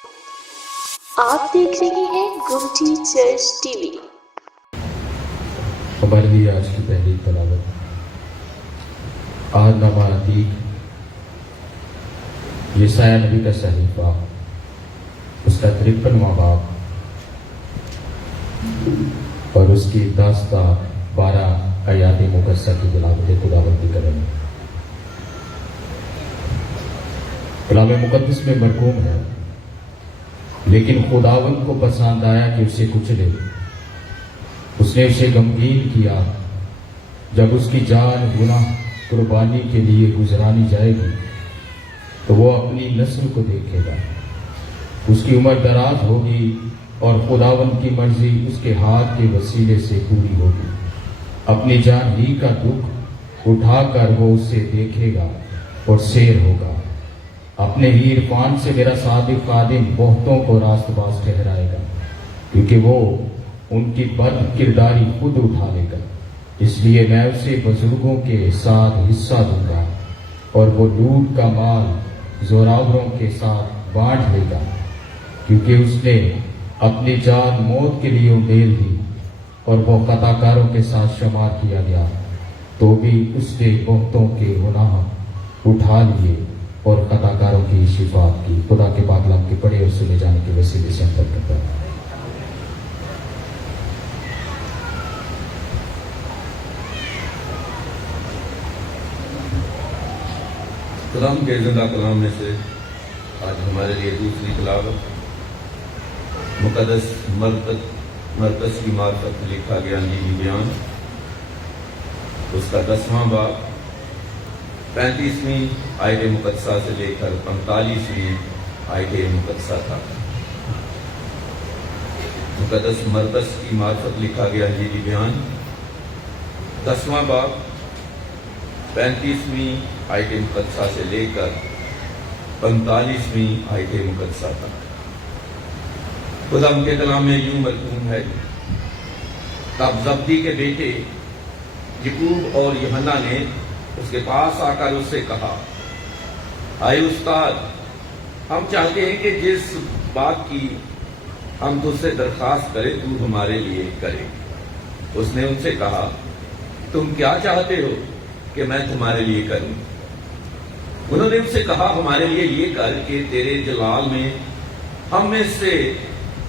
آپ دیکھ رہے ہیں گمٹی چرچ ٹی وی۔ ہمارے لیے آج کی پہلی تلاوت آج نامہ عتیق یسایہ نبی کا صحیفہ اس کا 53واں باب اور اس کی 10 تا 12 آیات مقدسہ کی تلاوت خداوند کی کریں۔ کلام مقدس میں مرقوم ہے، لیکن خداوند کو پسند آیا کہ اسے کچلے، اس نے اسے غمگین کیا۔ جب اس کی جان گناہ قربانی کے لیے گزرانی جائے گی تو وہ اپنی نسل کو دیکھے گا، اس کی عمر دراز ہوگی اور خداوند کی مرضی اس کے ہاتھ کے وسیلے سے پوری ہوگی۔ اپنی جان ہی کا دکھ اٹھا کر وہ اسے دیکھے گا اور سیر ہوگا۔ اپنے ہی عرفان سے میرا صادق خادم بہتوں کو راست باز ٹھہرائے گا، کیونکہ وہ ان کی بد کرداری خود اٹھا لے گا۔ اس لیے میں اسے بزرگوں کے ساتھ حصہ دوں گا اور وہ لوٹ کا مال زوراوروں کے ساتھ بانٹ لے گا، کیونکہ اس نے اپنی جان موت کے لیے اندھیل دی اور وہ خطا کاروں کے ساتھ شمار کیا گیا، تو بھی اس نے بہتوں کے گناہ اٹھا لیے اور خطا کاروں کی شفاعت کی۔ خدا کے پاک کلام کے پڑھے اور سنے جانے کے وسیلے سے ہم پر کرتا ہے۔ کلام کے زندہ کلام میں سے آج ہمارے لیے دوسری تلاوت مقدس مرکز کی معرفت میں لکھا گیا انجیلی بیان، اس کا 10واں باب 35ویں آیت مقدسہ سے لے کر 45ویں آیت مقدسہ تک۔ مقدس مرکز کی معرفت لکھا گیا انجیلی بیان 10واں باب 35ویں آیت مقدسہ سے لے کر 45ویں آیت مقدسہ تک۔ خدا ان کے کلام میں یوں مرقوم ہے، تب زبدی کے بیٹے یعقوب اور یوحنا نے اس کے پاس آ کر اس سے کہا، آئے استاد، ہم چاہتے ہیں کہ جس بات کی ہم تجھ سے درخواست کریں تو ہمارے لیے کرے۔ اس نے ان سے کہا، تم کیا چاہتے ہو کہ میں تمہارے لیے کروں؟ انہوں نے ان سے کہا، ہمارے لیے یہ کر کہ تیرے جلال میں ہم میں سے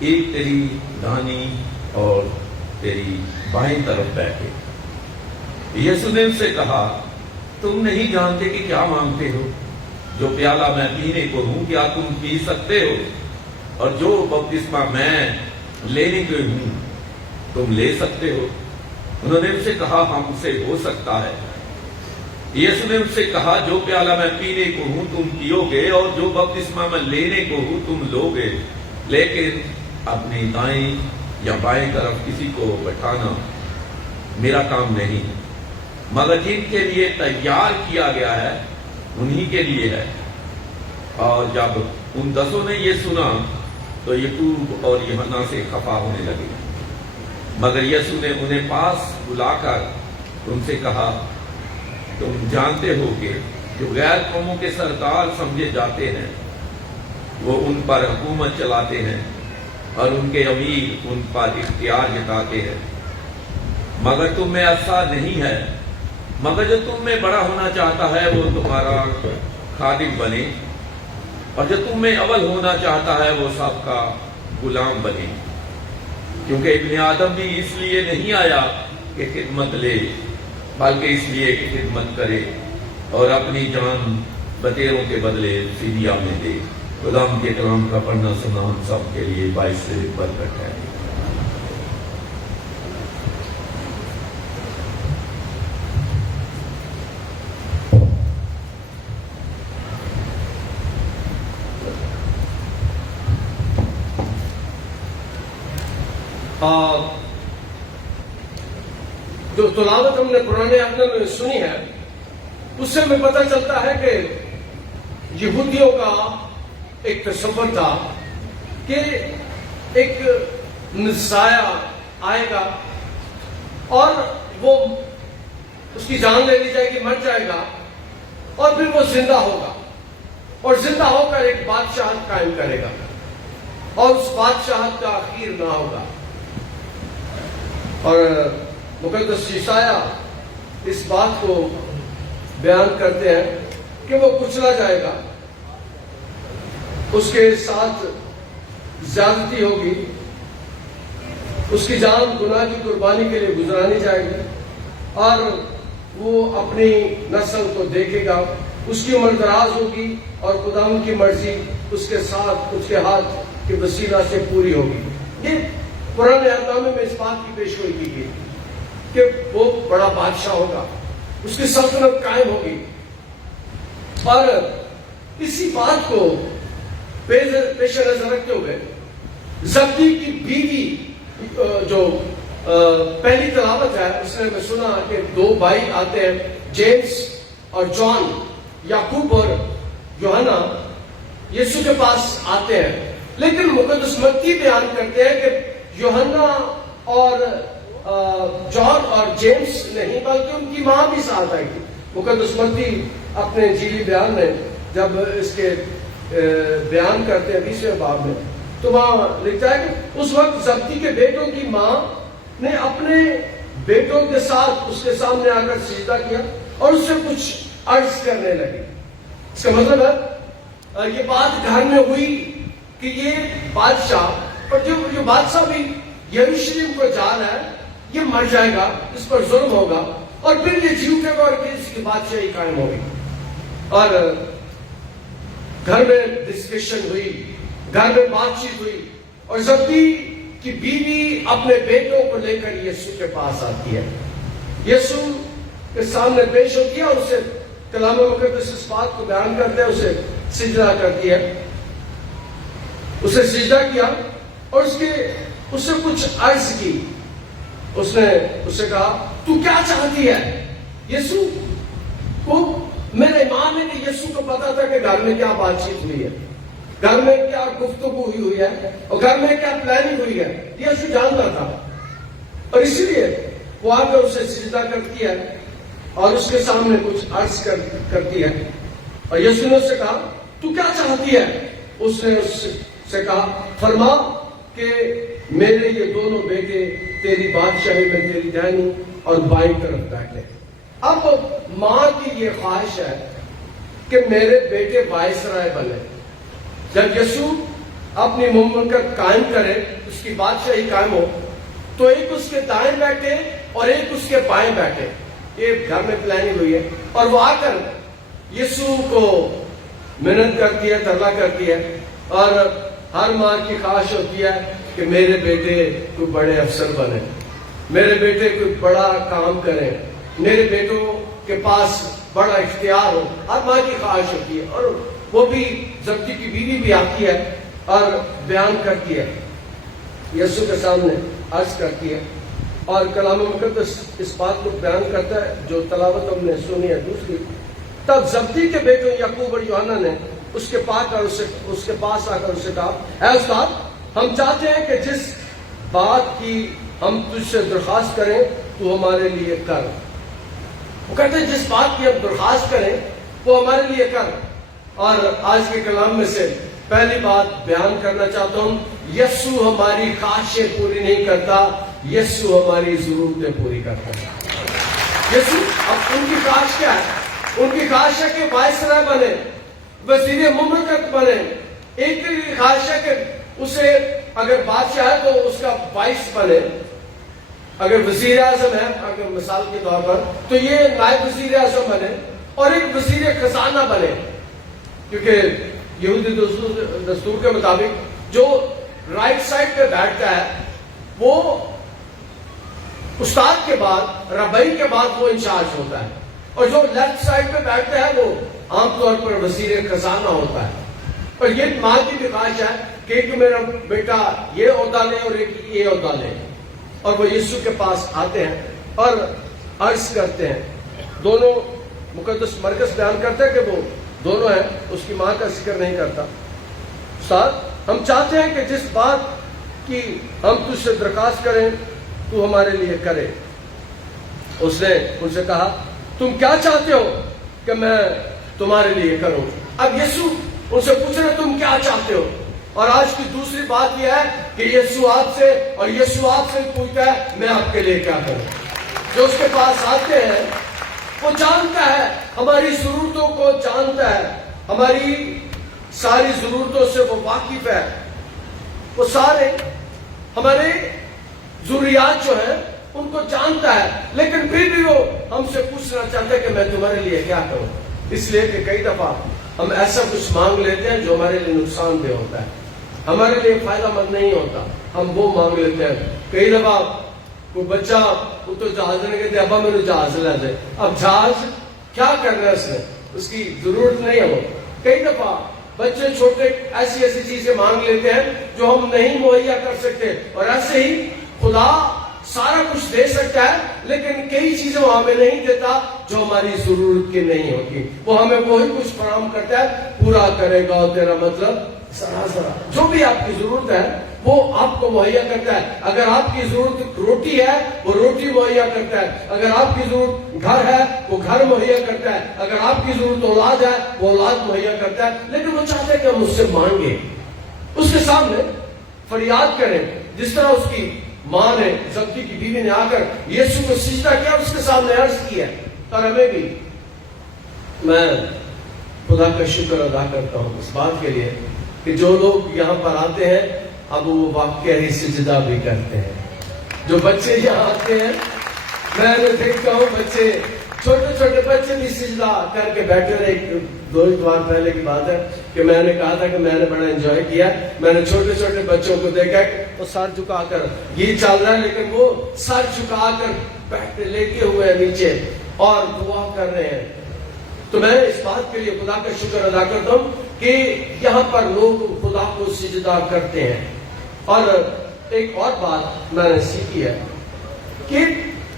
ایک تیری دانی اور تیری بائیں طرف بیٹھے۔ یسوع نے ان سے کہا، تم نہیں جانتے کہ کیا مانگتے ہو؟ جو پیالہ میں پینے کو ہوں کیا تم پی سکتے ہو؟ اور جو بپتسمہ میں لینے کو ہوں تم لے سکتے ہو؟ انہوں نے ان سے کہا، ہم سے ہو سکتا ہے۔ یسوع نے ان سے کہا، جو پیالہ میں پینے کو ہوں تم پیو گے اور جو بپتسمہ میں لینے کو ہوں تم لو گے، لیکن اپنی دائیں یا بائیں طرف کسی کو بٹھانا میرا کام نہیں، مگر جن کے لیے تیار کیا گیا ہے انہی کے لیے ہے۔ اور جب ان 10 نے یہ سنا تو یعقوب اور یوحنا سے خفا ہونے لگے، مگر یسوع نے انہیں پاس بلا کر ان سے کہا، تم جانتے ہو کہ جو غیر قوموں کے سردار سمجھے جاتے ہیں وہ ان پر حکومت چلاتے ہیں اور ان کے امیر ان پر اختیار جتاتے ہیں، مگر تم میں ایسا نہیں ہے، مگر جو تم میں بڑا ہونا چاہتا ہے وہ تمہارا خادم بنے، اور جو تم میں اول ہونا چاہتا ہے وہ سب کا غلام بنے، کیونکہ ابن آدم بھی اس لیے نہیں آیا کہ خدمت لے بلکہ اس لیے کہ خدمت کرے اور اپنی جان بتیروں کے بدلے فدیہ میں دے۔ خدا کے کلام کا پڑھنا سنا ہم سب کے لیے باعث برکت ہے۔ جو تلاوت ہم نے پرانے عہد میں سنی ہے اس سے ہمیں پتہ چلتا ہے کہ یہودیوں کا ایک تصور تھا کہ ایک مسیح آئے گا اور وہ اس کی جان لے لی جائے گی، مر جائے گا اور پھر وہ زندہ ہوگا اور زندہ ہو کر ایک بادشاہت قائم کرے گا۔ اور اس بادشاہت کا آخر نہ ہوگا. اور مقدس عیسائیہ اس بات کو بیان کرتے ہیں کہ وہ کچلا جائے گا, اس کے ساتھ زیادتی ہوگی, اس کی جان گناہ کی قربانی کے لیے گزرانی جائے گی, اور وہ اپنی نسل کو دیکھے گا, اس کی عمر دراز ہوگی اور خداوند کی مرضی اس کے ساتھ اس کے ہاتھ کے وسیلہ سے پوری ہوگی. یہ پرانے عہد نامے میں اس بات کی پیشگوئی کی گئی کہ وہ بڑا بادشاہ ہوگا, اس کی سلطنت قائم ہوگی. اور اسی بات کو پیش نظر رکھتے ہوئے زبدی کی بیوی جو پہلی تلاوت ہے اس میں سنا کہ دو بھائی آتے ہیں, جیمز اور جان, یعقوب اور یوحنا یسوع کے پاس آتے ہیں. لیکن مقدس متی بیان کرتے ہیں کہ یوحنا اور جان اور جیمز نہیں بلکہ ان کی ماں بھی ساتھ آئی تھی. مقدس متی اپنے انجیلی بیان میں جب اس کے بیان کرتے ہیں 20ویں باب میں تو وہاں لکھتا ہے کہ اس وقت زبدی کے بیٹوں کی ماں نے اپنے بیٹوں کے ساتھ اس کے سامنے آ کر سجدہ کیا اور اس سے کچھ عرض کرنے لگی. اس کا مطلب ہے یہ بات گھر میں ہوئی کہ یہ بادشاہ, اور جو بادشاہ بھی یروشلم کو جا رہا ہے یہ مر جائے گا, اس پر ظلم ہوگا اور پھر یہ جی اٹھے گا اور پھر اس کی بادشاہی قائم ہوگی. اور گھر میں ڈسکشن ہوئی, گھر میں بات چیت ہوئی, اور زبدی کی بیوی اپنے بیٹوں کو لے کر یسوع کے پاس آتی ہے, یسوع کے سامنے پیش ہوتی ہے اور اسے کلام مقدس اس بات کو بیان کرتے ہیں, اسے سجدہ کرتی ہے. اسے سجدہ کیا اور اس سے کچھ عرض کی. اس نے اس سے کہا تو کیا چاہتی ہے؟ یسوع کو میرا ایمان ہے کہ یسوع کو پتا تھا کہ گھر میں کیا بات چیت ہوئی ہے, گھر میں کیا گفتگو ہوئی ہے اور گھر میں کیا پلاننگ ہوئی ہے, یسوع جانتا تھا. اور اسی لیے وہ آ کر اسے سجدہ کرتی ہے اور اس کے سامنے کچھ عرض کرتی ہے. اور یسوع نے اس سے کہا تو کیا چاہتی ہے؟ اس نے اس سے کہا فرما کہ میرے یہ دونوں بیٹے تیری بادشاہی میں تیری دائنی اور بائیں طرف بیٹھے. اب ماں کی یہ خواہش ہے کہ میرے بیٹے وائسرائے بنے. جب یسوع اپنی مملکت قائم کرے, اس کی بادشاہی قائم ہو, تو ایک اس کے دائیں بیٹھے اور ایک اس کے بائیں بیٹھے. یہ گھر میں پلاننگ ہوئی ہے. اور وہ آ کر یسوع کو محنت کرتی ہے, ترلا کرتی ہے, اور ہر ماں کی خواہش ہوتی ہے کہ میرے بیٹے کوئی بڑے افسر بنے, میرے بیٹے کوئی بڑا کام کریں, میرے بیٹوں کے پاس بڑا اختیار ہو. ہر ماں کی خواہش ہوتی ہے. اور وہ بھی زبدی کی بیوی بھی آتی ہے اور بیان کرتی ہے, یسوع کے سامنے عرض کرتی ہے. اور کلام مقدس اس بات کو بیان کرتا ہے جو تلاوت ہم نے سنی ہے دوسری. تب زبدی کے بیٹوں یعقوب اور یوحنا نے اس کے پاس آ کر اسے کہا اے استاد, ہم چاہتے ہیں کہ جس بات کی ہم تجھ سے درخواست کریں تو ہمارے لیے کر. وہ کہتے ہیں جس بات کی ہم درخواست کریں وہ ہمارے لیے کر. اور آج کے کلام میں سے پہلی بات بیان کرنا چاہتا ہوں, یسوع ہماری خواہشیں پوری نہیں کرتا, یسوع ہماری ضرورتیں پوری کرتا ہے. یسوع اب ان کی خواہش کیا ہے؟ ان کی خواہش ہے کہ وائسرائے بنے, وزیر مملکت بنے. ایک کی خواہش ہے کہ اسے اگر بادشاہ ہے تو اس کا وائس بنے, اگر وزیر اعظم ہے اگر مثال کے طور پر تو یہ نائب وزیر اعظم بنے, اور ایک وزیر خزانہ بنے. کیونکہ یہودی دستور کے مطابق جو رائٹ سائڈ پہ بیٹھتا ہے وہ استاد کے بعد, ربائی کے بعد وہ انچارج ہوتا ہے, اور جو لیفٹ سائڈ پہ بیٹھتا ہے وہ عام طور پر وزیر خزانہ ہوتا ہے. اور یہ ماں کی بھی خواہش ہے کہ ایک میرا بیٹا یہ عہدہ لے اور ایک یہ عہدہ لے. اور وہ یسوع کے پاس آتے ہیں اور عرض کرتے ہیں. دونوں مقدس مرکز بیان کرتا ہے کہ وہ دونوں ہیں, اس کی ماں کا ذکر نہیں کرتا. استاد, ہم چاہتے ہیں کہ جس بات کی ہم تجھ سے درخواست کریں تو ہمارے لیے کرے. اس نے ان سے کہا تم کیا چاہتے ہو کہ میں تمہارے لیے کروں؟ اب یسوع ان سے پوچھ رہے تم کیا چاہتے ہو. اور آج کی دوسری بات یہ ہے کہ یسوع آپ سے اور یسوع آپ سے پوچھتا ہے میں آپ کے لیے کیا کروں. جو اس کے پاس آتے ہیں وہ جانتا ہے ہماری ضرورتوں کو، جانتا ہے ہماری ساری ضرورتوں سے وہ واقف ہے. وہ سارے ہمارے ضروریات جو ہیں ان کو جانتا ہے، لیکن پھر بھی وہ ہم سے پوچھنا چاہتا ہے کہ میں تمہارے لیے کیا کروں. اس لیے کہ کئی دفعہ ہم ایسا کچھ مانگ لیتے ہیں جو ہمارے لیے نقصان دہ ہوتا ہے، ہمارے لیے فائدہ مند نہیں ہوتا. ہم وہ مانگ لیتے ہیں. کئی دفعہ کوئی بچہ وہ تو جہاز نے کہتے ابا میرے جہاز لا دے. اب جہاز کیا کرنا ہے، اس نے اس کی ضرورت نہیں ہو. کئی دفعہ بچے چھوٹے ایسی ایسی چیزیں مانگ لیتے ہیں جو ہم نہیں مہیا کر سکتے. اور ایسے ہی خدا سارا کچھ دے سکتا ہے، لیکن کئی چیزیں وہ ہمیں نہیں دیتا جو ہماری ضرورت کی نہیں ہوتی. وہ ہمیں وہی کچھ فراہم کرتا ہے، پورا کرے گا تیرا مطلب سراسر. جو بھی آپ کی ضرورت ہے وہ آپ کو مہیا کرتا ہے. اگر آپ کی ضرورت روٹی ہے وہ روٹی مہیا کرتا ہے. اگر آپ کی ضرورت گھر ہے وہ گھر مہیا کرتا ہے. اگر آپ کی ضرورت اولاد ہے وہ اولاد مہیا کرتا ہے. لیکن وہ چاہتا ہے کہ ہم اس سے مانگیں، اس کے سامنے فریاد کریں. جس طرح اس کی ماں نے، زبدی کی بیوی نے آ کر یسوع کو سجدہ کیا، اس کے سامنے عرض کیا. اور ہمیں بھی، میں خدا کا شکر ادا کرتا ہوں اس بات کے لیے کہ جو لوگ یہاں پر آتے ہیں اب وہ واقعہ ہی سجدہ بھی کرتے ہیں. جو بچے یہاں آتے ہیں میں نے دیکھتا ہوں بچے، چھوٹے چھوٹے بچے بھی سجدہ کر کے بیٹھے رہے. دو اتوار پہلے کی بات ہے کہ میں نے کہا تھا کہ میں نے بڑا انجوائے کیا. میں نے چھوٹے چھوٹے بچوں کو دیکھا وہ سر جھکا کر، یہ چل رہا ہے لیکن وہ سر جھکا کر بیٹھے لیٹے ہوئے ہیں نیچے اور دعا کر رہے ہیں. تو میں اس بات کے لیے خدا کا شکر ادا کرتا ہوں کہ یہاں پر لوگ خدا کو سجدہ کرتے ہیں. اور ایک اور بات میں نے سیکھی ہے کہ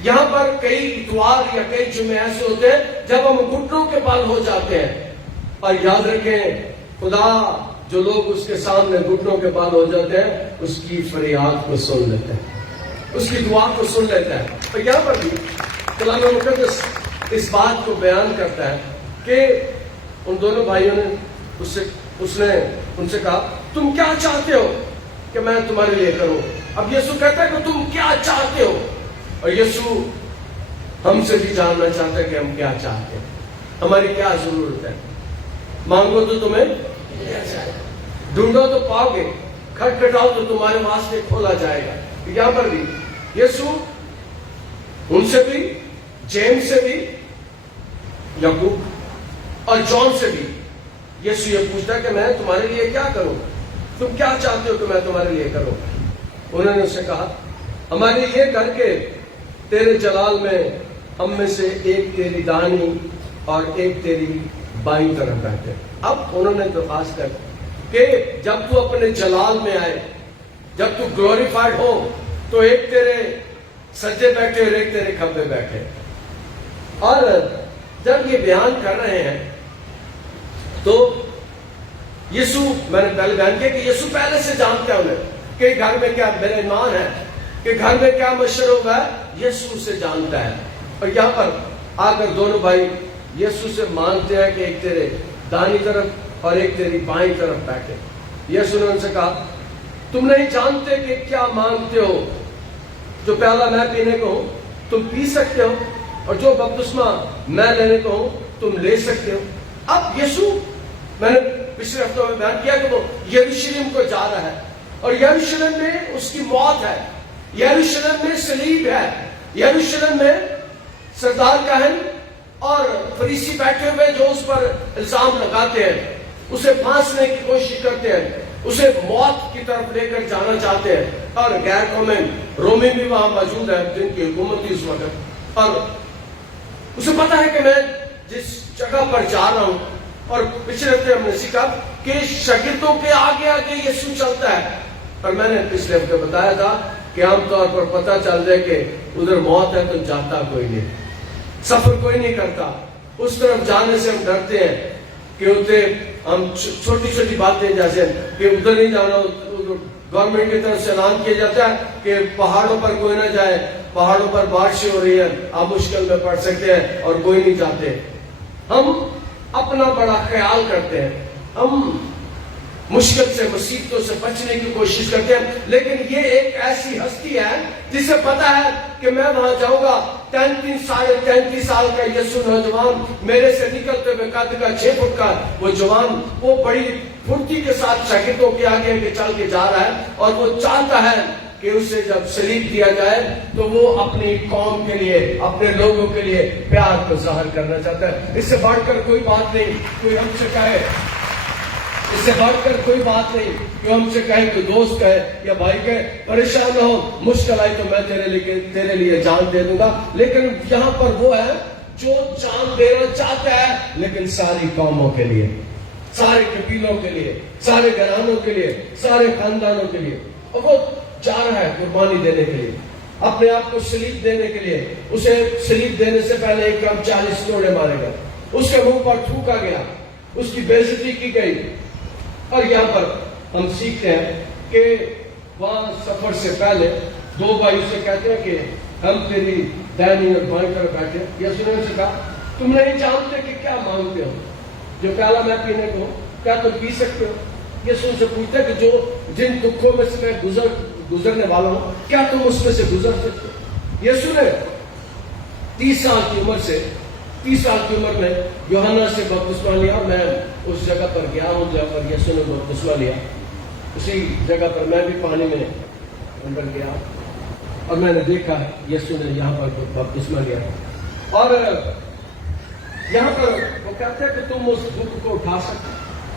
یہاں پر کئی اتوار یا کئی جمعے ایسے ہوتے ہیں جب ہم گھٹنوں کے بل ہو جاتے ہیں. اور یاد رکھیں خدا جو لوگ اس کے سامنے گھٹنوں کے بل ہو جاتے ہیں اس کی فریاد کو سن لیتے ہیں، اس کی دعا کو سن لیتا ہے. اور یہاں پر بھی کلام مقدس اس بات کو بیان کرتا ہے کہ ان دونوں بھائیوں نے اس نے ان سے کہا تم کیا چاہتے ہو کہ میں تمہارے لیے کروں. اب یسوع کہتا ہے کہ تم کیا چاہتے ہو. اور یسوع ہم سے بھی جاننا چاہتا ہے کہ ہم کیا چاہتے ہیں، ہماری کیا ضرورت ہے. مانگو تو تمہیں دیا جائے گا، ڈھونڈو تو پاؤ گے، کھٹکھٹاؤ تو تمہارے واسطے کھولا جائے گا. یہاں پر بھی یسوع ان سے بھی، جیمس سے بھی، یعقوب اور جان سے بھی یسوع یہ پوچھتا ہے کہ میں تمہارے لیے کیا کروں، تم کیا چاہتے ہو کہ میں تمہارے لیے کروں. انہوں نے اس سے کہا ہمارے لیے کر کے تیرے جلال میں ہم میں سے ایک تیری دانی اور ایک تیری بائیں طرف بیٹھے. اب انہوں نے درخواست کر کہ جب تو اپنے جلال میں آئے، جب تو گلوریفائڈ ہو تو ایک تیرے سجے بیٹھے اور ایک تیرے کھبے بیٹھے. اور جب یہ بیان کر رہے ہیں تو یسوع، میں نے پہلے بیان کیا کہ یسوع پہلے سے جانتے ہیں انہیں کہ گھر میں کیا میرا ایمان ہے، کہ گھر میں کیا مشروب ہے، یسوع سے جانتا ہے. اور یہاں پر آ کر دونوں بھائی یسوع سے مانگتے ہیں کہ ایک تیرے دانی طرف اور ایک تیری بائیں طرف بیٹھے. یسوع نے ان سے کہا تم نہیں جانتے کہ کیا مانگتے ہو. جو پیالہ میں پینے کو ہوں تم پی سکتے ہو، اور جو بپتسمہ میں لینے کو ہوں تم لے سکتے ہو. اب یسوع، میں نے پچھلے ہفتوں میں بیان کیا کہ وہ یروشلم کو جا رہا ہے اور یروشلم میں اس کی موت ہے، یروشلم میں صلیب ہے، یروشلم میں سردار کاہن اور فریسی بیٹھے ہوئے جو اس پر الزام لگاتے ہیں، اسے پھانسنے کی کوشش کرتے ہیں، اسے موت کی طرف لے کر جانا چاہتے ہیں. اور غیر قومی رومی بھی وہاں موجود ہے جن کی حکومت تھی اس وقت. اور اسے پتا ہے کہ میں جس جگہ پر جا رہا ہوں، اور پچھلے ہفتے ہم نے سیکھا کہ شاگردوں کے آگے آگے یسوع چلتا ہے. اور میں نے پچھلے ہفتے بتایا تھا کہ عام طور پر پتا چل جائے کہ ادھر موت ہے تو جاتا کوئی نہیں، سفر کوئی نہیں کرتا. اس طرف جانے سے ہم ڈرتے ہیں کہ ادھر ہم چھوٹی چھوٹی باتیں جیسے کہ ادھر نہیں جانا، گورنمنٹ کی طرف سے اعلان کیا جاتا ہے کہ پہاڑوں پر کوئی نہ جائے، پہاڑوں پر بارشیں ہو رہی ہیں، آپ مشکل میں پڑ سکتے ہیں، اور کوئی نہیں جاتے. ہم اپنا بڑا خیال کرتے ہیں. ہم مشکل سے مصیبتوں سے بچنے کی کوشش کرتے ہیں، لیکن یہ ایک ایسی ہستی ہے جسے پتا ہے کہ میں وہاں جاؤں گا۔ 33 سال کا یسوع نوجوان، میرے سے نکلتے ہوئے قد کا 6 فٹ کا وہ جوان، وہ بڑی پھرتی کے ساتھ شاگردوں کے آگے چل کے جا رہا ہے، اور وہ چاہتا ہے کہ اسے جب صلیب دیا جائے تو وہ اپنی قوم کے لیے، اپنے لوگوں کے لیے پیار کو ظاہر کرنا چاہتا ہے۔ اس سے بڑھ کر کوئی بات نہیں کوئی ہم سے کہے، اس سے بڑھ کر کوئی بات نہیں کہ ہم سے کہے، کوئی دوست کہے یا بھائی کہے پریشان نہ ہو، مشکل آئی تو میں تیرے لیے جان دے دوں گا۔ لیکن یہاں پر وہ ہے جو جان دینا چاہتا ہے، لیکن ساری قوموں کے لیے، سارے قبیلوں کے لیے، سارے گھرانوں کے لیے، سارے خاندانوں کے لیے، اور وہ جا رہا ہے قربانی دینے کے لیے، اپنے آپ کو صلیب دینے کے لیے۔ اسے صلیب دینے سے پہلے ایک کم 40 کوڑے مارے گئے، اس کے منہ پر تھوکا گیا، اس کی بے عزتی کی گئی۔ اور یہاں پر ہم سیکھتے ہیں کہ وہاں سفر سے پہلے 2 بھائی سے کہتے ہیں کہ ہم تیری دائنی اور بائیں طرف بیٹھے۔ یسوع نے سے کہا تم نہیں جانتے کہ کیا مانگتے ہو، جو پیالہ میں پینے کو کیا تم پی سکتے ہو؟ یسوع سے پوچھتے کہ جو جن دکھوں میں سے میں گزرنے والا ہوں، کیا تم اس میں سے گزر سکتے ہو؟ یسوع نے 30 سال کی عمر میں یوحنا سے بپتسمہ لیا۔ میں اس جگہ پر گیا ہوں جہاں پر یسوع نے بپتسمہ لیا، اسی جگہ پر میں بھی پانی میں اندر گیا اور میں نے دیکھا یسوع نے یہاں پر بپتسمہ لیا۔ اور یہاں پر وہ کہتے ہیں کہ تم اس دکھ کو اٹھا سکتے،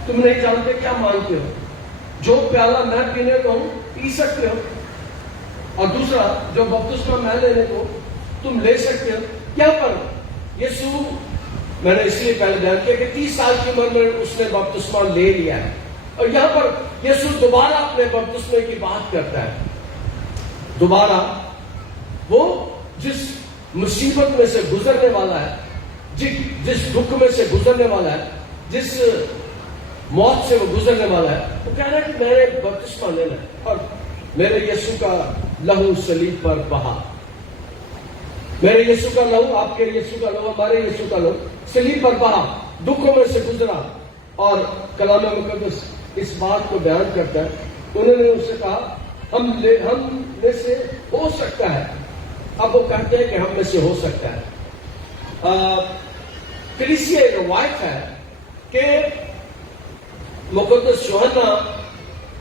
تم نہیں جانتے کیا مانگتے ہو، جو پیالہ میں پینے کو ہوں پی سکتے ہو، اور دوسرا جو بپتسمہ میں لینے کو تم لے سکتے ہو۔ یہاں پر یسوع، میں نے اس لیے پہلے بیان کیا کہ 30 سال کی عمر میں اس نے بپتسمہ لے لیا ہے، اور یہاں پر یسوع دوبارہ اپنے بپتسمے کی بات کرتا ہے۔ دوبارہ وہ جس مصیبت میں سے گزرنے والا ہے، جس دکھ میں سے گزرنے والا ہے، جس موت سے وہ گزرنے والا ہے، وہ کہہ رہا ہے کہ میں نے بپتسمہ لینا ہے اور میرے یسوع کا لہو صلیب پر بہا، میرے یسوع کا لہو، آپ کے یسوع کا لہو، ہمارے یسوع کا لہو صلیب پر بہا، دکھوں میں سے گزرا۔ اور کلام مقدس اس بات کو بیان کرتا ہے، انہوں نے اس سے کہا ہم میں سے ہو سکتا ہے۔ اب وہ کہتے ہیں کہ ہم میں سے ہو سکتا ہے۔ کلیسیا روایت ہے کہ مقدس یوحنا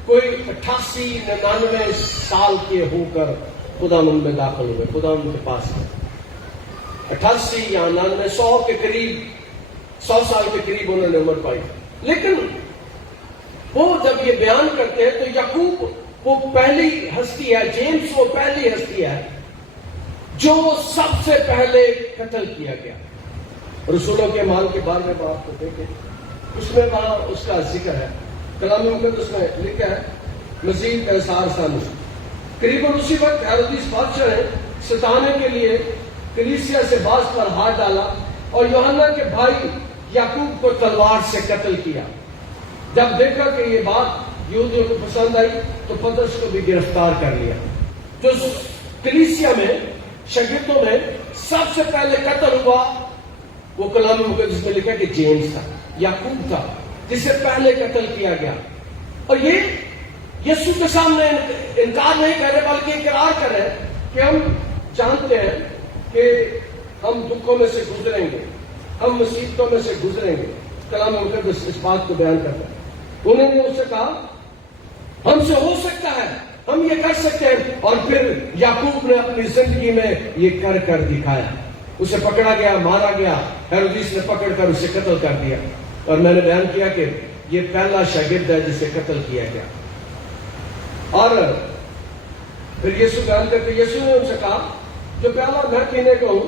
کوئی 88-99 سال کے ہو کر خداوند میں داخل ہوئے، خداوند کے پاس 88 یا 99، 100 کے قریب، 100 سال کے قریب انہوں نے عمر پائی۔ لیکن وہ جب یہ بیان کرتے ہیں تو یعقوب وہ پہلی ہستی ہے، جیمس وہ پہلی ہستی ہے جو سب سے پہلے قتل کیا گیا۔ رسولوں کے مال کے بارے میں آپ کو دیکھیں، اس میں وہاں اس کا ذکر ہے، کلام مقدس میں لکھا ہے مزید احسار ثانی۔ قریباً اسی وقت ہیرودیس بادشاہ نے ستانے کے لیے کلیسیا سے باز پر ہاتھ ڈالا اور یوحنا کے بھائی یعقوب کو تلوار سے قتل کیا۔ جب دیکھا کہ یہ بات یہودیوں کو پسند آئی تو پطرس کو بھی گرفتار کر لیا۔ جو کلیسیا میں شاگردوں میں سب سے پہلے قتل ہوا وہ کلام مقدس میں لکھا کہ جیمس تھا، یعقوب تھا، جسے پہلے قتل کیا گیا۔ اور یہ یسوع کے سامنے انکار نہیں کر رہے بلکہ اقرار کر رہے ہیں کہ ہم جانتے ہیں کہ ہم دکھوں میں سے گزریں گے، ہم مصیبتوں میں سے گزریں گے۔ کلام مقدس اس بات کو بیان کرتا ہے۔ انہوں نے اس سے کہا ہم سے ہو سکتا ہے، ہم یہ کر سکتے ہیں، اور پھر یعقوب نے اپنی زندگی میں یہ کر کر دکھایا۔ اسے پکڑا گیا، مارا گیا، ہیرودیس نے پکڑ کر اسے قتل کر دیا۔ اور میں نے بیان کیا کہ یہ پہلا شاگرد ہے جسے قتل کیا گیا۔ اور پھر یسوع بیان کرتے یسوع نے ان سے کہا جو پیالہ میں پینے کو ہوں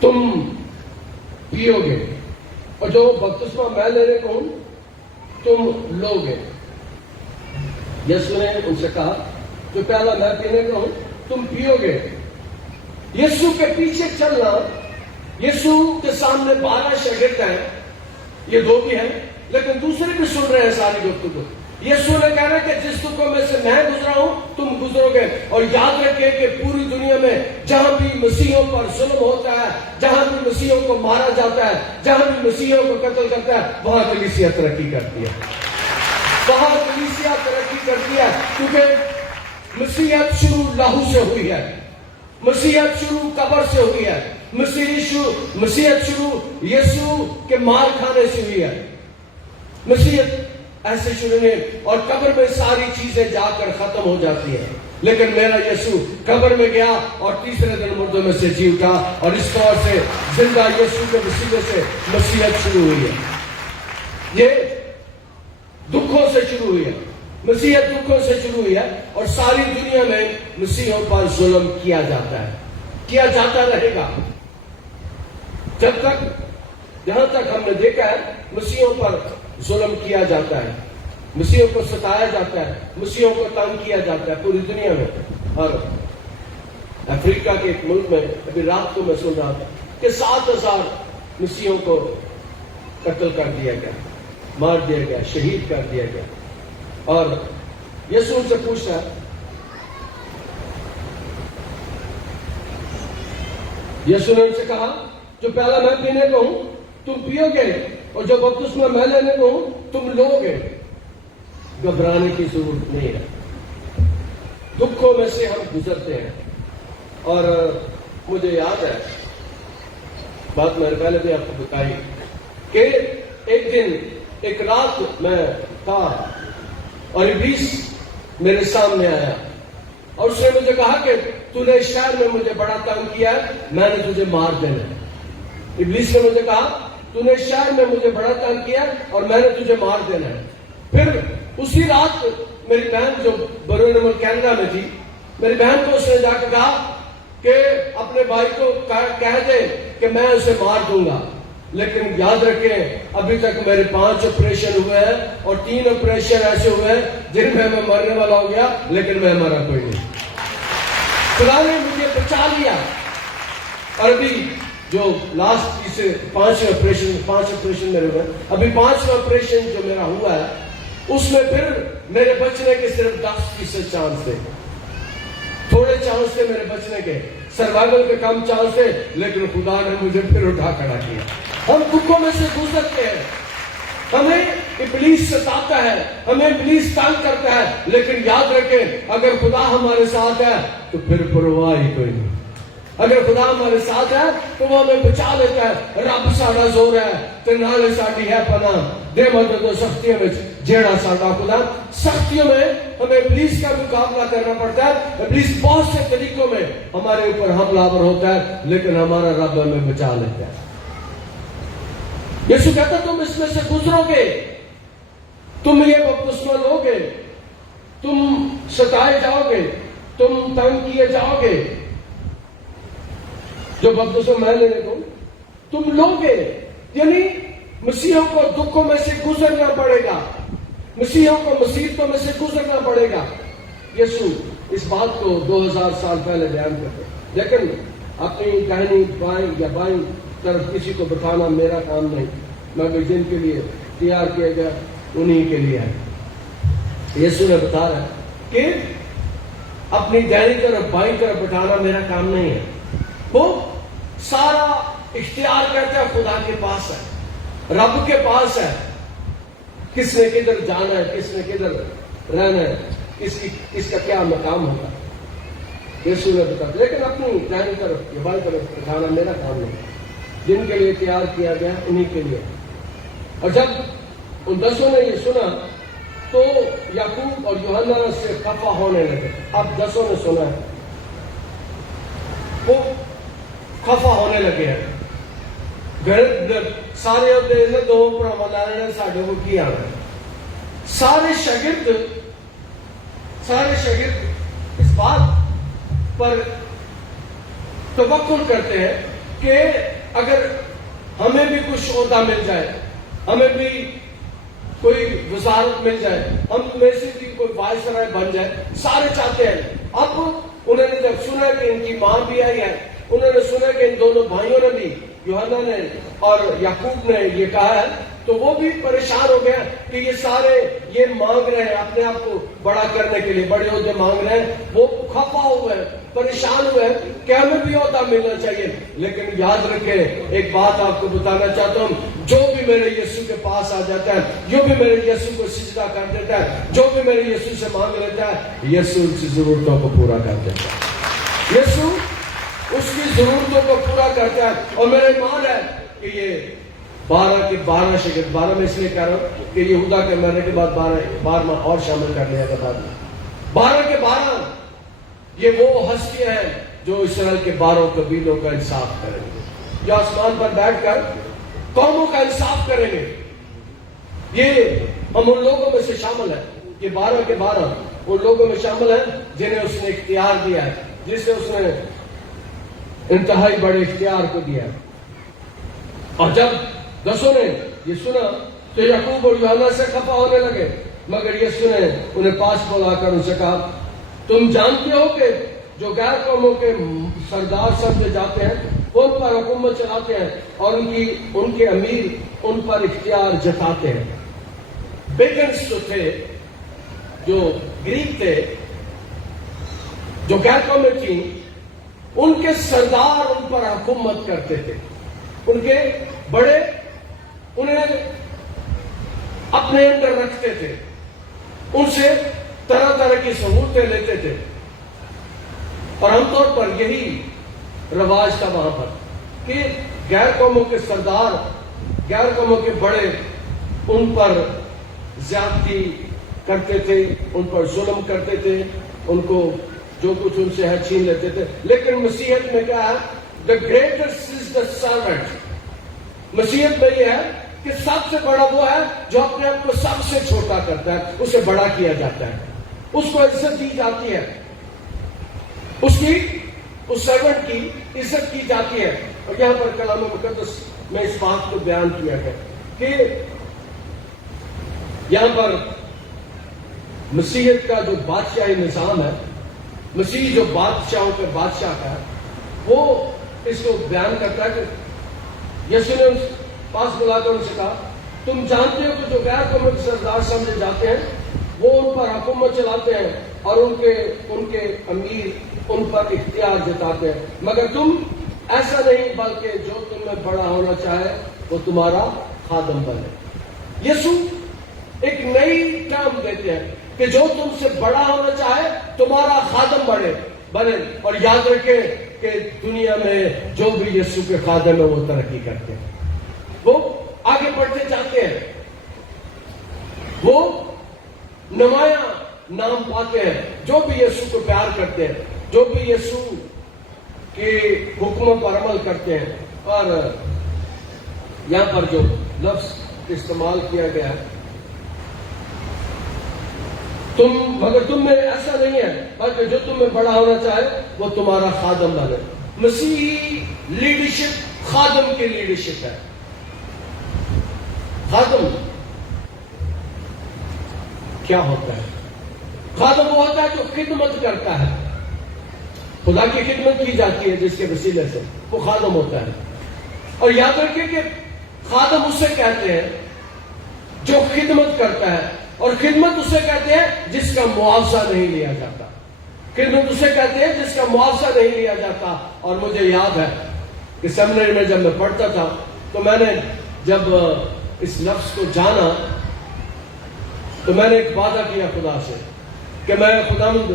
تم پیو گے، اور جو بپتسمہ میں لینے کو ہوں تم لو گے۔ یسوع نے ان سے کہا جو پیالہ میں پینے کو ہوں تم پیو گے۔ یسوع کے پیچھے چلنا، یسوع کے سامنے 12 شاگرد ہیں، یہ 2 بھی ہیں لیکن دوسرے بھی سن رہے ہیں ساری گفتگو۔ یسوع نے کہا کہ جس دکھوں میں سے میں گزرا ہوں تم گزرو گے، اور یاد رکھیں کہ پوری دنیا میں جہاں بھی مسیحوں پر ظلم ہوتا ہے، جہاں بھی مسیحوں کو مارا جاتا ہے، جہاں بھی مسیحوں کو قتل کرتا ہے، وہاں کلیسیا ترقی کرتی ہے۔ بہت کلیسیا ترقی کرتی ہے کیونکہ مسیحیت شروع لہو سے ہوئی ہے، مسیحیت شروع قبر سے ہوئی ہے، مسیحیت شروع یسوع کے مار کھانے سے ہوئی ہے. مسیحیت ایسے شروع نہیں، اور قبر میں ساری چیزیں جا کر ختم ہو جاتی ہے، لیکن میرا یسوع قبر میں گیا اور تیسرے دن مردوں میں سے جی اٹھا، اور اس طور سے زندہ یسوع کے وسیلے سے مسیحیت شروع ہوئی ہے. یہ دکھوں سے شروع ہوئی ہے، مسیحیت دکھوں سے شروع ہوئی ہے، اور ساری دنیا میں مسیحوں پر ظلم کیا جاتا ہے، کیا جاتا رہے گا جب تک، جہاں تک ہم نے دیکھا ہے مسیحوں پر ظلم کیا جاتا ہے، مسیحوں کو ستایا جاتا ہے، مسیحوں کو تنگ کیا جاتا ہے پوری دنیا میں. اور افریقہ کے ایک ملک میں ابھی رات کو میں سن رہا تھا کہ 7,000 مسیحوں کو قتل کر دیا گیا، مار دیا گیا، شہید کر دیا گیا. اور یسوع ان سے پوچھتا ہے، یسوع نے ان سے کہا جو پہلا میں پینے کو ہوں تم پیو گے، اور جو بپتسمہ میں لینے کو ہوں تم لو گے. گھبرانے کی ضرورت نہیں ہے، دکھوں میں سے ہم گزرتے ہیں. اور مجھے یاد ہے بات میں نے پہلے بھی آپ کو بتائی کہ ایک دن ایک رات میں تھا اور ابلیس میرے سامنے آیا اور اس نے مجھے کہا کہ تو نے اس شہر میں مجھے بڑا تنگ کیا ہے، میں نے تجھے مار دینا ہے. ابلیس نے مجھے کہا تو نے اس شہر میں مجھے بڑا تنگ کیا اور میں نے تجھے مار دینا ہے. پھر اسی رات میری بہن جو بیرون ملک کینیڈا میں تھی، میری بہن کو اس نے جا کے کہا کہ اپنے بھائی کو کہہ دے کہ میں اسے مار دوں گا. لیکن یاد رکھیں ابھی تک میرے 5 آپریشن ہوئے ہیں اور 3 آپریشن ایسے ہوئے ہیں جن میں مرنے والا ہو گیا، لیکن میں مرا کوئی نہیں. خدا نے مجھے بچا لیا. اور ابھی جو لاسٹ سے 5 آپریشن میرے ہوئے، ابھی 5واں آپریشن جو میرا ہوا ہے اس میں پھر میرے بچنے کے صرف 10% چانس تھے، تھوڑے چانس تھے میرے بچنے کے، سروائیول کے کم چانس تھے، لیکن خدا نے مجھے پھر اٹھا کھڑا کیا. ہم دکھوں میں سے گزرتے ہیں، ہمیں ابلیس ستاتا ہے، ہمیں ابلیس تنگ کرتا ہے، لیکن یاد رکھیں اگر خدا ہمارے ساتھ ہے تو پھر پرواہ ہی کوئی نہیں. اگر خدا ہمارے ساتھ ہے تو وہ ہمیں بچا لیتا ہے. رب ساڈا زور ہے تے نالے ساڈی ہے پناہ، دے مدد و سختیوں میں جیڑا ساڈا خدا. سختیوں میں ہمیں ابلیس کا مقابلہ کرنا پڑتا ہے، ابلیس بہت سے طریقوں میں ہمارے اوپر حملہ آور ہوتا ہے، لیکن ہمارا رب ہمیں بچا لیتا ہے. یسوع کہتا تم اس میں سے گزرو گے، تم یہ بپتسمہ لو گے، تم ستائے جاؤ گے، تم تنگ کیے جاؤ گے، جو بپتسمہ میں لینے کو تم لو گے. یعنی مسیحوں کو دکھوں میں سے گزرنا پڑے گا، مسیحوں کو مصیبتوں میں سے گزرنا پڑے گا. یسوع اس بات کو 2000 سال پہلے بیان کرتے، لیکن اپنی داہنی بائیں یا بائیں طرف کسی کو بٹھانا میرا کام نہیں، میں بھی جن کے لیے تیار کیا گیا انہی کے لیے ہے. یسوع نے بتا رہا ہے کہ اپنی داہنی طرف بائیں طرف بٹھانا میرا کام نہیں ہے. وہ سارا اختیار کرتا ہے خدا کے پاس ہے، رب کے پاس ہے. کس نے کدھر جانا ہے، کس نے کدھر رہنا ہے، اس کا کیا مقام ہوگا، یسوع نے بتا. لیکن اپنی دائیں طرف یا بائیں طرف بٹھانا میرا کام نہیں، جن کے لیے تیار کیا گیا انہی کے لیے. اور جب ان 10 نے یہ سنا تو یعقوب اور یوحنا سے خفا ہونے لگے. اب 10 نے سنا ہے، وہ خفا ہونے لگے ہیں. سارے عزت دو پر ملانے ساڈے کو کی آنا. سارے شاگرد اس بات پر توقع کرتے ہیں کہ اگر ہمیں بھی کچھ عہدہ مل جائے، ہمیں بھی کوئی وزارت مل جائے، ہم میں سے بھی کوئی وائسرائے بن جائے، سارے چاہتے ہیں. اب انہوں نے جب سنا کہ ان کی ماں بھی آئی ہے، انہوں نے سنا کہ ان دونوں بھائیوں نے بھی، یوحنا نے اور یعقوب نے یہ کہا ہے، تو وہ بھی پریشان ہو گیا کہ یہ سارے یہ مانگ رہے ہیں اپنے آپ کو بڑا کرنے کے لیے، بڑے عہدے مانگ رہے ہیں. وہ خفا ہوئے ہیں، پریشان ہوئے ہیں کہ ہمیں بھی عہدہ ملنا چاہیے. لیکن یاد رکھیں ایک بات آپ کو بتانا چاہتا ہوں، جو بھی بھی میرے یسوع کے پاس آ جاتا ہے, جو بھی میرے یسوع کو سجدہ کر دیتا ہے, جو بھی میرے یسوع سے مانگ لیتا ہے, یسوع اس کی ضرورتوں کو پورا کر دیتا ہے. یسوع اس کی ضرورتوں کو پورا کرتا ہے. اور میرا ایمان ہے کہ یہ 12 کے 12 شاگرد, 12 میں اس لیے کہہ رہا ہوں کہ یہودا کے مرنے کے بعد 12 اور شامل کر لیا گیا. 12 کے 12 یہ وہ ہستیاں ہیں جو اسرائیل کے 12 قبیلوں کا انصاف کریں گے, جو آسمان پر بیٹھ کر قوموں کا انصاف کریں گے. یہ ہم ان لوگوں میں سے شامل ہیں. یہ 12 کے 12 ان لوگوں میں شامل ہیں جنہیں اس نے اختیار دیا ہے, جس سے اس نے انتہائی بڑے اختیار کو دیا ہے. اور جب 10 نے یہ سنا تو یعقوب اور یوحنا سے خفا ہونے لگے, مگر یسوع نے انہیں پاس بلا کر ان سے کہا, تم جانتے ہو کہ جو غیر قوموں کے سردار سمجھے جاتے ہیں ان پر حکومت چلاتے ہیں اور ان کے امیر ان پر اختیار جتاتے ہیں. بیگنس جو تھے, جو گریک تھے, جو غیر قومیں تھیں, ان کے سردار ان پر حکومت کرتے تھے. ان کے بڑے انہیں اپنے اندر رکھتے تھے, ان سے طرح طرح کی سہولتیں لیتے تھے. اور عام طور پر یہی رواج تھا وہاں پر کہ غیر قوموں کے سردار, غیر قوموں کے بڑے ان پر زیادتی کرتے تھے, ان پر ظلم کرتے تھے, ان کو جو کچھ ان سے ہے چھین لیتے تھے. لیکن مسیحیت میں کیا ہے, the greatest is the servant. مسیحیت میں یہ ہے کہ سب سے بڑا وہ ہے جو اپنے آپ کو سب سے چھوٹا کرتا ہے, اسے بڑا کیا جاتا ہے, اس کو عزت دی جاتی ہے, اس سرونٹ کی عزت کی جاتی ہے. اور یہاں پر کلام مقدس میں اس بات کو بیان کیا ہے کہ یہاں پر مسیحیت کا جو بادشاہی نظام ہے, مسیح جو بادشاہوں کے بادشاہ کا ہے, وہ اس کو بیان کرتا ہے کہ یسوع نے اس پاس بلا کر ان سے کہا, تم جانتے ہو کہ جو غیر قوموں کے سردار سمجھے جاتے ہیں وہ ان پر حکومت چلاتے ہیں اور ان کے امیر ان پر اختیار جتاتے ہیں, مگر تم ایسا نہیں, بلکہ جو تم میں بڑا ہونا چاہے وہ تمہارا خادم بنے. یسوع ایک نئی ٹرم دیتے ہیں کہ جو تم سے بڑا ہونا چاہے تمہارا خادم بنے. اور یاد رکھیں کہ دنیا میں جو بھی یسوع کے خادم ہیں وہ ترقی کرتے ہیں, وہ آگے بڑھتے جاتے ہیں, وہ نمایاں نام پاتے ہیں. جو بھی یسوع کو پیار کرتے ہیں, جو بھی یسوع کے حکموں پر عمل کرتے ہیں. اور یہاں پر جو لفظ استعمال کیا گیا ہے, مگر تم میں ایسا نہیں ہے, بلکہ جو تم میں بڑا ہونا چاہے وہ تمہارا خادم بنے. مسیحی لیڈرشپ خادم کی لیڈرشپ ہے. خادم کیا ہوتا ہے؟ خادم وہ ہوتا ہے جو خدمت کرتا ہے. خدا کی خدمت کی جاتی ہے جس کے وسیلے سے, وہ خادم ہوتا ہے. اور یاد رکھیں کہ خادم اسے کہتے ہیں جو خدمت کرتا ہے, اور خدمت اسے کہتے ہیں جس کا معاوضہ نہیں لیا جاتا. خدمت اسے کہتے ہیں جس کا معاوضہ نہیں لیا جاتا. اور مجھے یاد ہے کہ سیمنری میں جب میں پڑھتا تھا تو میں نے جب اس لفظ کو جانا تو میں نے ایک وعدہ کیا خدا سے کہ میں خداوند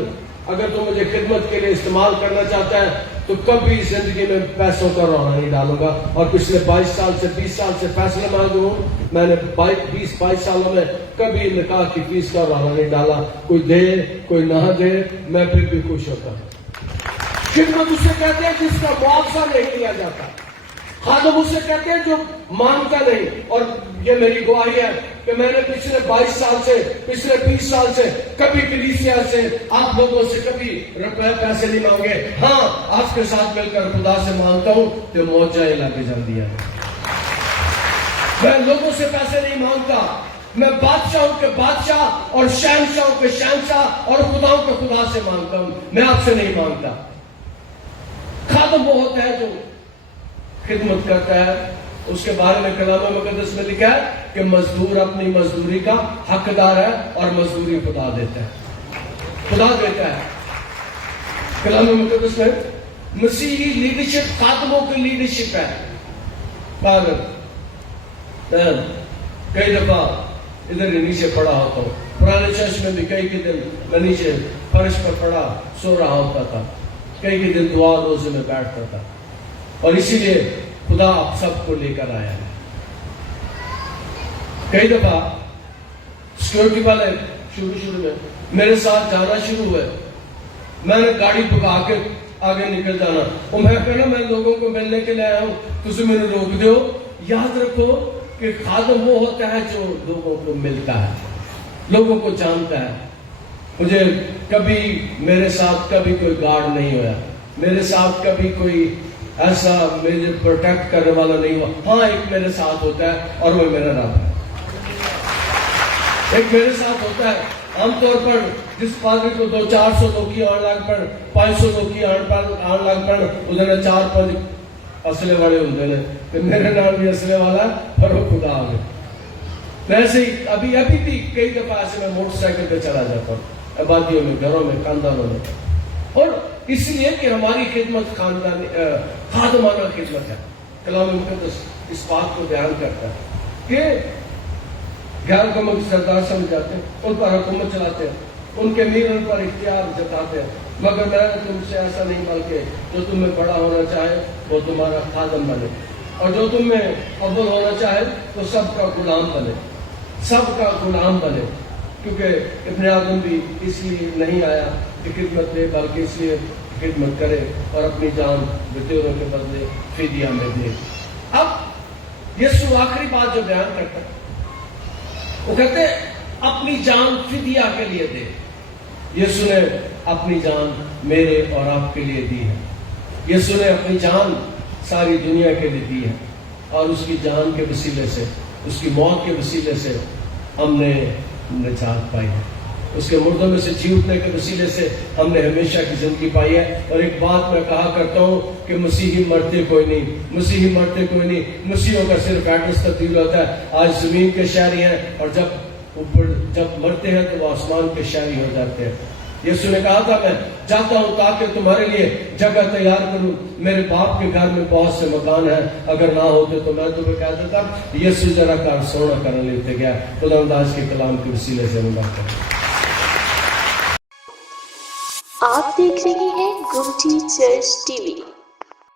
اگر تو مجھے خدمت کے لیے استعمال کرنا چاہتا ہے تو کبھی زندگی میں پیسوں کا رونا نہیں ڈالوں گا. اور پچھلے 22 سال سے 20 سال سے فیصلے مانگے ہوں, میں نے 20-22 سالوں میں کبھی نکاح کی فیس کا رونا نہیں ڈالا. کوئی دے کوئی نہ دے, میں پھر بھی خوش ہوتا ہوں. خدمت اسے کہتے ہیں جس کا معاوضہ نہیں لیا جاتا. خادم اسے کہتے ہیں جو مانگتا نہیں. اور یہ میری گواہی ہے کہ میں نے پچھلے 22 سال سے, پچھلے 20 سال سے کبھی کلیسیا سے, آپ لوگوں سے کبھی روپے پیسے نہیں مانگے. ہاں, آپ کے ساتھ مل کر خدا سے مانگتا ہوں تو موجہ لگے جلدی ہے. میں لوگوں سے پیسے نہیں مانگتا, میں بادشاہوں کے بادشاہ اور شہنشاہوں کے شہنشاہ اور خداؤں کے خدا سے مانگتا ہوں, میں آپ سے نہیں مانگتا. خادم وہ ہوتا ہے جو خدمت کرتا ہے. اس کے بارے میں کلام مقدس میں لکھا ہے کہ مزدور اپنی مزدوری کا حقدار ہے اور مزدوری خدا دیتا ہے. خدا دیتا ہے. کلام مقدس میں مسیحی لیڈرشپ خادموں کی لیڈرشپ ہے. پر کئی دفعہ ادھر ہی نیچے پڑا ہوتا ہوں. پرانے چرچ میں بھی کئی دن میں نیچے فرش پر پڑا سو رہا ہوتا تھا, کئی دن دعا روزے میں بیٹھتا تھا, اور اسی لیے خدا آپ سب کو لے کر آیا ہے. کئی دفعہ سیکورٹی والے شروع میں میرے ساتھ جانا شروع ہوئے, میں نے گاڑی پکا کے آگے نکل جانا, اور میں کہنا میں لوگوں کو ملنے کے لیے آیا ہوں, تجھے میں نے روک دیو. یاد رکھو کہ خادم وہ ہوتا ہے جو لوگوں کو ملتا ہے, لوگوں کو جانتا ہے. مجھے کبھی میرے ساتھ کبھی کوئی گارڈ نہیں ہوا, میرے ساتھ کبھی کوئی ایسا مجھے پروٹیکٹ کرنے والا نہیں ہوا. ہاں ایک میرے ساتھ ہوتا ہے اور وہ میرا رب ہے. ایک میرے ساتھ ہوتا ہے. عام طور پر جس پادری کو 200-400 لوگ کی آن لگ پڑ 500 لوگ کی آن لگ پڑ ادھر 4-5 اسلحے والے ہوتے ہیں, کہ میرے نام بھی اسلحے والا ہے اور وہ خدا آ گئے. ویسے ہی ابھی بھی کئی دفعہ ایسے میں موٹر سائیکل پہ چلا جاتا ہوں, آبادیوں میں, گھروں میں, خاندانوں میں, اور اس لیے کہ ہماری خدمت خادمانہ خدمت ہے. کلام مقدس اس بات کو بیان کرتا ہے کہ غیر قوموں کے سردار سمجھ جاتے ہیں, ان پر حکومت چلاتے ہیں, ان کے امیر ان پر اختیار جتاتے ہیں, مگر میں تم سے ایسا نہیں, بلکہ جو تم میں بڑا ہونا چاہے وہ تمہارا خادم بنے, اور جو تم میں اول ہونا چاہے وہ سب کا غلام بنے, سب کا غلام بنے. کیونکہ ابن آدم بھی اس لیے نہیں آیا کہ خدمت دے, بلکہ اس لیے خدمت کرے اور اپنی جان بطوروں کے بدلے فدیہ میں دے. اب یسوع آخری بات جو بیان کرتا ہے وہ کہتے ہیں اپنی جان فدیہ کے لیے دے. یسوع نے اپنی جان میرے اور آپ کے لیے دی ہے. یسوع نے اپنی جان ساری دنیا کے لیے دی ہے, اور اس کی جان کے وسیلے سے, اس کی موت کے وسیلے سے ہم نے نجات پائی ہے. اس کے مردوں میں سے جی اٹھنے کے وسیلے سے ہم نے ہمیشہ کی زندگی پائی ہے. اور ایک بات میں کہا کرتا ہوں کہ مسیحی مرتے کوئی نہیں, مسیحی مرتے کوئی نہیں. مسیحوں کا صرف ایڈریس تبدیل ہوتا ہے. آج زمین کے شہری ہیں, اور جب مرتے ہیں تو وہ آسمان کے شہری ہو جاتے ہیں. یسوع نے کہا تھا میں جاتا ہوں تاکہ تمہارے لیے جگہ تیار کروں. میرے باپ کے گھر میں بہت سے مکان ہیں, اگر نہ ہوتے تو میں تمہیں کہہ دیتا. یسوع ذرا کار سونا کرنے لیتے گیا. خدا انداز کے کلام کے وسیلے سے مبارک کریں. آپ دیکھ رہے ہیں گمٹی چرچ ٹی وی.